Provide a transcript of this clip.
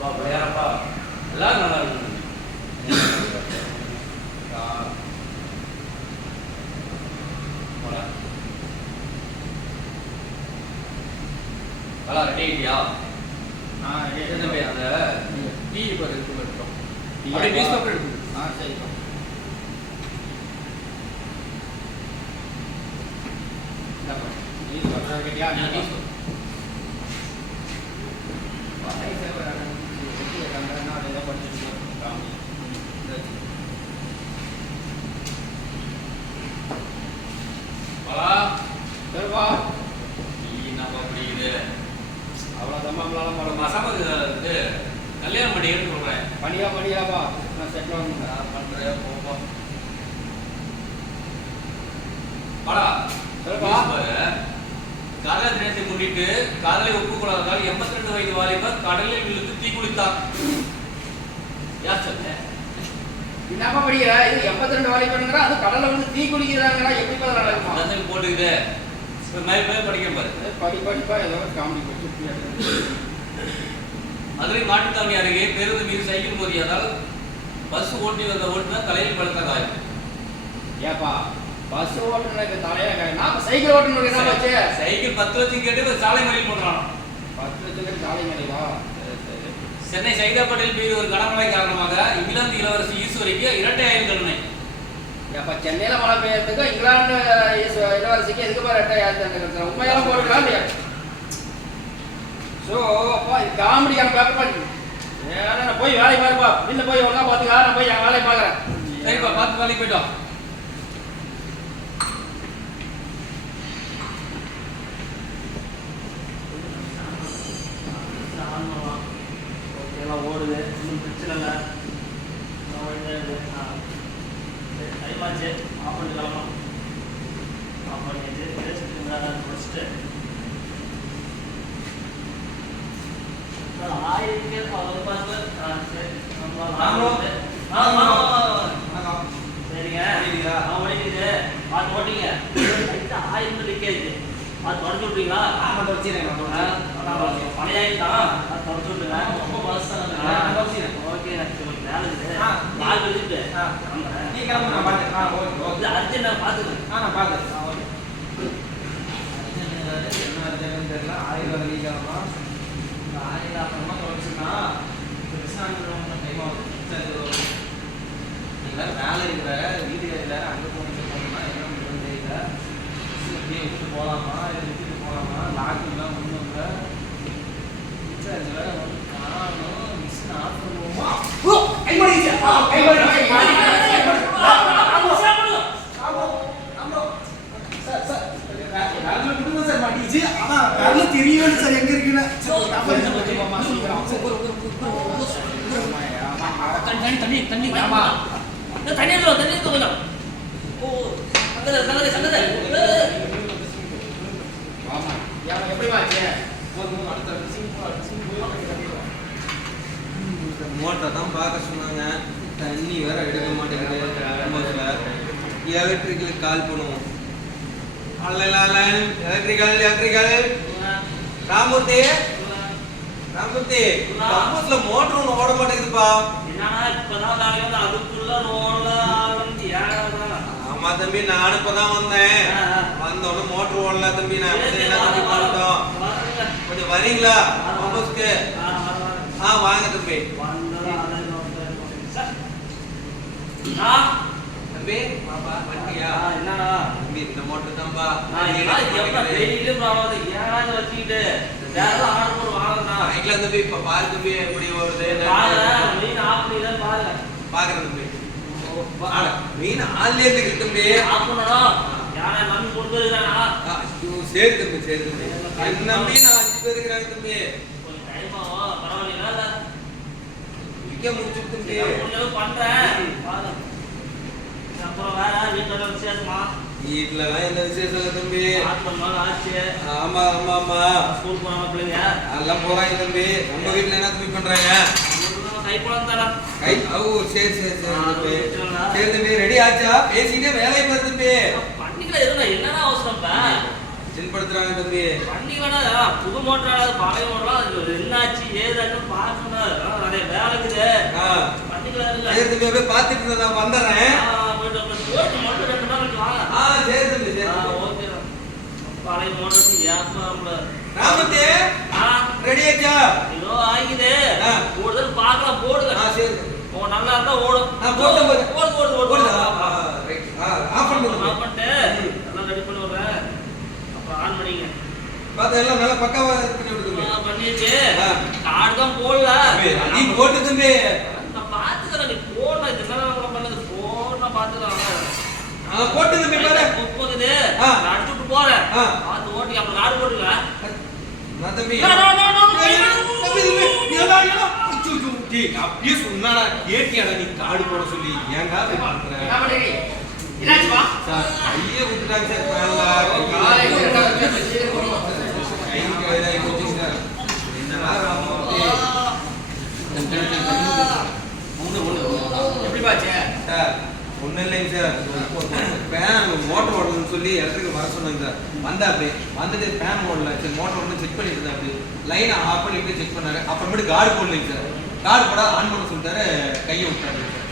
வா விளையாடப்பா எல்லாம் நல்லா இருக்கு. ரெடி ஆகிட்டியா? அந்த டீ இப்போ எடுத்து எடுத்துட்டோம். அப்படியே நியூஸ் பேப்பர் எடுத்து. சரிப்பா. நியூஸ் பேப்பர் கேட்டியா? நியூஸ் பேப்பர் கல்யாணம் பண்ணிக்கிறேன்னு சொல்றேன். பண்ணியாப்பா நான் செட்டில் வந்து பண்றேன். போப்பா பாடா சொல்லுப்பா. காதல தினத்தை முன்னிட்டு காதலை ஒப்புக்கொள்ளாததால் 82 வயது வாலிபர் கடலில் விழுந்து தீக்குளித்தார். யார் சொல்ல? என்னப்பா படிக்கிற? இது 82 வாலிபர்ங்கற அது கடல்ல வந்து தீக்குளிக்கிறாங்கடா. எப்படி பதற நடக்குமா? அதெல்லாம் போட்டுக்குதே. மேல் படிக்க பாரு. படிப்பா ஏதோ காமெடி போட்டு. மதுரை மாட்டுத்தாவணி அருகே பேருந்து மீது சைக்கிள் மோதியதால் பஸ் ஓட்டி வந்த ஓட்டுநர் தலையில் பலத்த காயம். ஏப்பா பஸ் ஓட்டுநருக்கு தலையில காயம்? நான் சைக்கிள் ஓட்டுநருக்கு என்ன ஆச்சு? சைக்கிள் 10 லட்சம் கேட்டு சாலை மறியல் பண்றான். 10 லட்சம் கேட்டு சாலை மறியலா? சென்னை சைதாப்பேட்டையில் பெய்த ஒரு கனமழை காரணமாக இங்கிலாந்து இளவரசி ஈஸ்வரிக்கு இரட்டை ஆயுள் தண்டனை. ஏப்பா சென்னையில மழை பெய்யறதுக்கு இங்கிலாந்து இளவரசிக்கு எதுக்கு பாரு இரட்டை ஆயுள் தண்டனை? உண்மையெல்லாம் போடுறா இல்லையா? ஸோ அப்பா இது காமெடியான பேப்பர் பண்ணி ஏன்னா போய் வேலையை பாருப்பா. வீட்டில் போய் ஒழுங்கா பார்த்துக்கா. நான் போய் என் வேலையை பார்க்குறேன். சரிப்பா பார்த்து வேலைக்கு போயிட்டோம். எல்லாம் ஓடுது. ஒன்றும் பிரச்சனை இல்லை. டைமாச்சு. ஆஃப் பண்ணி கிளம்பலாம். ஆஃப் பண்ணிட்டு முடிச்சுட்டு ஆயிரம் சரிங்க ஓடிக்குது. பார்த்து ஓட்டிங்க. ஆயிரம் லிக்கேஜ் அது தொடச்சு விட்றீங்களா? பழையாயிரம் தான் தொடச்சு விட்டுங்க. ரொம்ப பஸ் ஓகே வேலை இருக்குது. நாலு எழுதிட்டு அர்ஜென்ட் நான் பார்த்துக்கிறேன். நான் பார்த்துக்கிறேன். தெரியல 1000 லீக்காமா 1000 அப்புறமா தொடச்சுன்னா கிருஷ்ணாண்ட டைம் ஆகும். நீங்கள் வேலை இருக்கிற வீட்டுக்கு எல்லாரும் அங்கே போனோம்னா என்ன பண்ணுறது தெரியல. இப்படியே விட்டுட்டு போகலாமா இல்லை விட்டுட்டு போகலாமா? லாக்குலாம் ஒன்றும் இல்லை. இதில் வேலை வந்து காணும். மிஷின் ஆஃப் பண்ணுவோமா? தெரியல சார் எங்க இருக்குன்னு தண்ணி தண்ணி ஆமா தண்ணி கொஞ்சம் ஓ சங்கத சங்கத ஆமா எப்படி வாச்சு மோட்டரை தான் பார்க்க சொன்னாங்க. தண்ணி வேற எடுக்க மாட்டேங்குது. எலக்ட்ரிக்கலுக்கு கால் பண்ணுவோம். எலக்ட்ரிக்கல் ராமூர்த்தி கம்பூஸ்ல மோட்டர் ஒன்று ஓட மாட்டேங்குதுப்பா. ஆமா தம்பி நானும் இப்பதான் வந்தேன். வந்தோடனே மோட்டர் ஓடல தம்பி. நான் என்ன தம்பி பண்ணட்டும்? கொஞ்சம் வரீங்களா கம்பூஸ்க்கு? வாங்க தம்பி. தம்பி பாப்பா வண்டியா என்னடா தம்பி? இந்த மோட்டர் தான்பா. வச்சுக்கிட்டு வேற ஆர்டர் போட்டு வாங்கலாம். வாங்கிக்கலாம் தம்பி. இப்ப பாரு தம்பி எப்படி வருது பாக்குறேன் தம்பி. மீன் ஆள்லே இருக்கு தம்பி. சரி தம்பி சரி தம்பி. நம்பி நான் 5 பேர் இருக்கிறாங்க தம்பி. முடிச்சு தம்பி பண்றேன். அப்புறம் வேற வீட்டுல விசேஷமா? வீட்டுலலாம் எந்த விசேஷம் இல்லை தம்பி. ஆச்சு. ஆமா ஆமா ஆமா ஸ்கூல் போறாங்க பிள்ளைங்க எல்லாம் போறாங்க தம்பி. உங்க வீட்டுல என்ன தம்பி பண்றாங்க? கை போலாம் தரா கை சரி சரி சரி தம்பி. சரி தம்பி ரெடி ஆச்சா? பேசிக்கிட்டே வேலையை பாரு தம்பி. பண்ணிக்கலாம். எதுனா என்னன்னா அவசரம்ப்பா? சின்படுத்துறாங்க தம்பி. பண்ணிக்கலாம். புது மோட்டரா பழைய மோட்டரா என்னாச்சு ஏதாச்சும் பார்க்கணும். சரி தம்பி அப்படியே பார்த்துட்டு இருந்தேன், நான் வந்துடுறேன். போயிட்டு போயிட்டு மட்டும் 2 நாள் இருக்கு வாங்க. சரி தம்பி சரி ஓகே. பழைய மோட்டர் வச்சு ஏப்பாம்ல. ராமத்தே ரெடி ஆச்சா? ஐயோ ஆகிதே. ஆ. ஓடுதல் பார்க்கலாம் போடுங்க. சரி தம்பி. ஓ நல்லா இருந்தா ஓடும். போட்டேன் பாரு. ஓடு. ரைட். ஆஃப் பண்ணுங்க. ஆஃப் பண்ணிட்டு எல்லாம் ரெடி பண்ணி வரேன். அப்புறம் ஆன் பண்ணிங்க. பாத்தா எல்லாம் நல்லா பக்காவா பண்ணி விடுங்க. பண்ணிச்சு. ஆ. கார்டு தான் போடல. நீ போட்டு தம்பி. நான் பாத்துக்கறேன், நீ போடல. இதெல்லாம் நம்ம பண்ணது போடணும் பாத்துக்கறேன். போட்டு தம்பி பாரு. போகுது. ஆ. நான் அடிச்சுட்டு போறேன். ஆ. பாத்து ஓட்டி அப்புறம் கார்டு போடுங்க. நான் தம்பி. நோ, நோ, நோ, நோ, தம்பி தம்பி ஏடா டீ அப்படியே சொன்னாடா கேட்டியாடா நீ கார்டு போட சொல்லி ஏன்டா இப்படி பண்ற? என்ன பண்றீங்க? என்னாச்சுப்பா? சார் கையை விட்டுட்டாங்க சார் பேனலா காலை விட்டுட்டாங்க. கை கையில போச்சு சார். என்னடா ராமூர்த்தி எப்படி பாச்சு? சார் ஒன்றும் இல்லைங்க சார், ஃபேன் மோட்டர் ஓடணும்னு சொல்லி இடத்துக்கு வர சொன்னாங்க சார். வந்தா அப்படி வந்துட்டு ஃபேன் ஓடல, சரி மோட்டர் ஓடணும் செக் பண்ணிட்டு இருந்தா அப்படி லைனை ஆஃப் பண்ணிட்டு செக் பண்ணாரு. அப்புறமேட்டு கார்டு போடலைங்க சார். கார்டு போட ஆன் பண்ண சொல்லிட்டாரு, கையை விட்டாரு சார்.